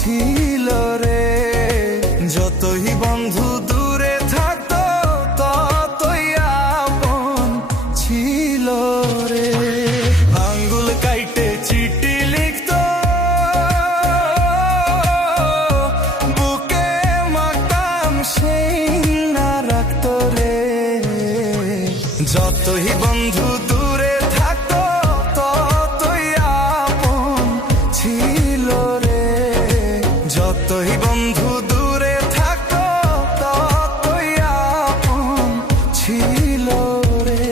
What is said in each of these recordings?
ছিল রে। যতই বন্ধু দূরে থাকতো ততই আপন ছিল রে। আঙ্গুল কাইটে চিঠি লিখতো, বুকে মাখতাম সেই না রাখতো রে। যতই বন্ধু দূরে থাকতো ততই আপন ছিল রে। যতই বন্ধু দূরে থাকতো ততই আপন ছিল রে।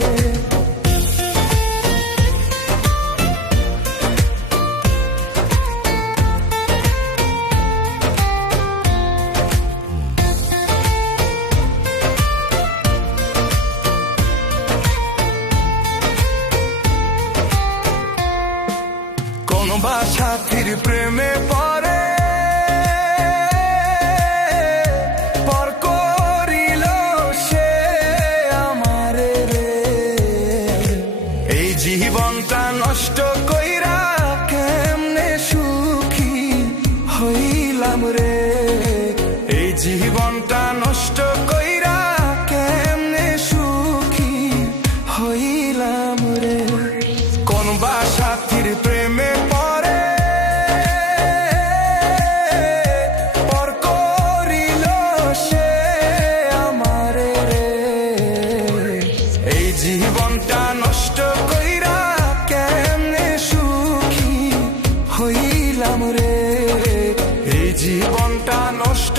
কোন বা সাথীর প্রেমে পড়ে পর করিল সে আমারে রে। এই জীবনটা নষ্ট কইরা কেমনে সুখী হইলাম রে। এই জীবনটা নষ্ট কইরা কেমনে সুখী হইলাম রে। কোন বা সাথীর প্রেমে পড়ে পর করিল সে আমারে রে। এই জীবনটা নষ্ট কইরা কেমনে সুখী হইলাম রে। এই জীবনটা নষ্ট